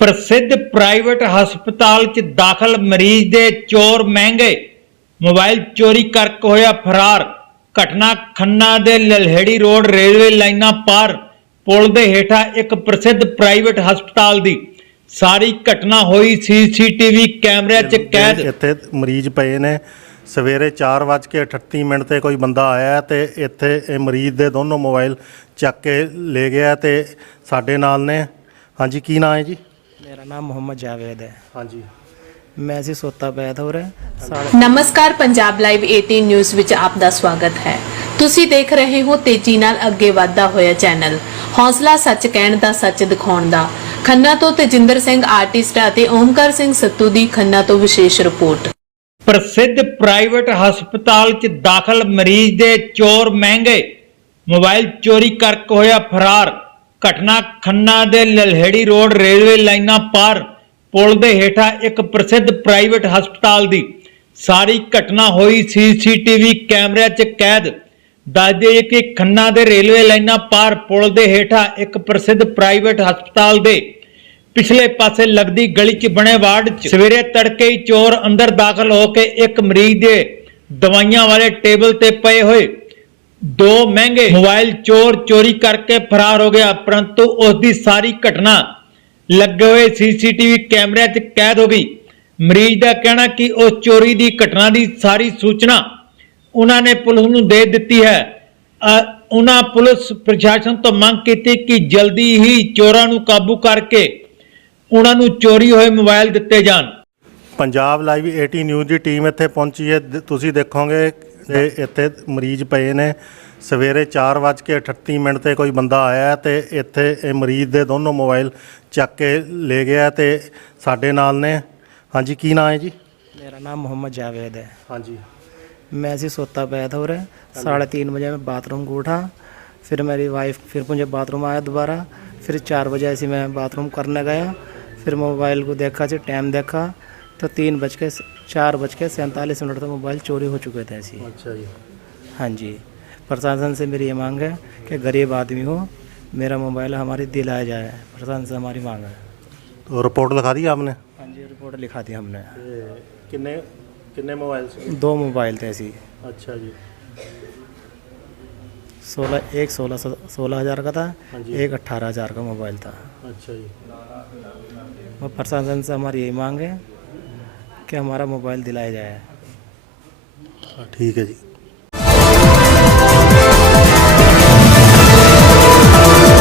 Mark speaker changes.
Speaker 1: प्रसिद्ध प्राइवेट हस्पताल च दाखिल मरीज दे चोर महंगे मोबाइल चोरी करके होया फरार। घटना खन्ना दे ललहेड़ी रोड रेलवे लाइनां पार पुल दे हेठा एक प्रसिद्ध प्राइवेट हस्पताल दी सारी घटना हुई सीसीटीवी कैमरे च कैद।
Speaker 2: इत्थे मरीज पए ने सवेरे 4:38 ते कोई बंदा आया ते इत्थे ये मरीज दे दोनों मोबाइल चक के ले गया ते साडे नाल ने। हाँ जी, की नाम है जी?
Speaker 3: मेरा नाम मोहम्मद जावेद है।
Speaker 2: हाँ जी,
Speaker 3: मैं जी सोता ਪਿਆ था ਉਰੇ।
Speaker 4: ਨਮਸਕਾਰ ਪੰਜਾਬ ਲਾਈਵ 18 ਨਿਊਜ਼ ਵਿੱਚ ਆਪ ਦਾ ਸਵਾਗਤ ਹੈ। ਤੁਸੀਂ ਦੇਖ ਰਹੇ ਹੋ ਤੇਜ਼ੀ ਨਾਲ ਅੱਗੇ ਵਧਦਾ ਹੋਇਆ ਚੈਨਲ ਹੌਸਲਾ ਸੱਚ ਕਹਿਣ ਦਾ ਸੱਚ ਦਿਖਾਉਣ ਦਾ। ਖੰਨਾ ਤੋਂ ਤੇਜਿੰਦਰ ਸਿੰਘ ਆਰਟਿਸਟ ਅਤੇ ਓਮਕਾਰ ਸਿੰਘ ਸੱਤੂ ਦੀ ਖੰਨਾ ਤੋਂ ਵਿਸ਼ੇਸ਼ ਰਿਪੋਰਟ।
Speaker 1: प्रसिद्ध प्राइवेट हस्पताल च दाखिल मरीज दे चोर महंगे मोबाइल चोरी करके होया फरार। घटना खन्ना दे ललहेड़ी रोड रेलवे लाइनां पार पुल दे हेठा एक प्रसिद्ध प्राइवेट हस्पताल दी सारी घटना हुई सीसीटीवी कैमरे च कैद। दस दईए कि खन्ना दे रेलवे लाइनां पार पुल दे हेठा एक प्रसिद्ध प्राइवेट हस्पताल दे पिछले पासे लगदी गली च बने वार्ड च सवेरे तड़के ही चोर अंदर दाखिल होके एक मरीज दे दवाइयां वाले टेबल ते पए हुए दो महंगे मोबाइल चोर चोरी करके फरार हो गया। परंतु उसकी सारी घटना लगे हुए सीसीटीवी कैमरे च कैद हो गई। मरीज का कहना कि उस चोरी की घटना की सारी सूचना उन्होंने पुलिस नूं दे दी है। उन्होंने पुलिस प्रशासन तो मंग की कि जल्दी ही चोरां नूं काबू करके उन्होंने चोरी हुए मोबाइल दिते जान।
Speaker 2: पंजाब लाइव 18 न्यूज़ की टीम इत्थे पहुंची है। तुसीं देखोगे कि इत्थे मरीज पए ने सवेरे 4:38 ते कोई बंदा आया ते इत्थे ये मरीज दे दोनों मोबाइल चक के ले गया ते साडे नाल ने। हाँ जी, की नाम है जी?
Speaker 3: मेरा नाम मोहम्मद जावेद है।
Speaker 2: हाँ जी,
Speaker 3: मैं जी सोता पाया था उरे। 3:30 बजे मैं बाथरूम को उठा, फिर मेरी वाइफ फिर मुझे बाथरूम आया दोबारा, फिर 4 बजे ऐसे मैं बाथरूम करने गया, फिर मोबाइल को देखा जी टाइम देखा तो 4:47 तो मोबाइल चोरी हो चुके थे ऐसे।
Speaker 2: अच्छा जी।
Speaker 3: हाँ जी, प्रशासन से मेरी ये मांग है कि गरीब आदमी हो मेरा मोबाइल हमारी दिलाया जाए, प्रशासन से हमारी मांग है।
Speaker 2: तो रिपोर्ट लिखा दी आपने?
Speaker 3: हाँ जी, रिपोर्ट लिखा दी हमने।
Speaker 2: किन्ने किन्ने मोबाइल से?
Speaker 3: 2 मोबाइल थे ऐसी।
Speaker 2: अच्छा जी।
Speaker 3: 16,000 का था,
Speaker 2: हाँ जी।
Speaker 3: एक 18,000 का मोबाइल था।
Speaker 2: अच्छा जी।
Speaker 3: और प्रशासन से हमारी यही मांग है कि हमारा मोबाइल दिलाया जाए।
Speaker 2: ठीक है जी।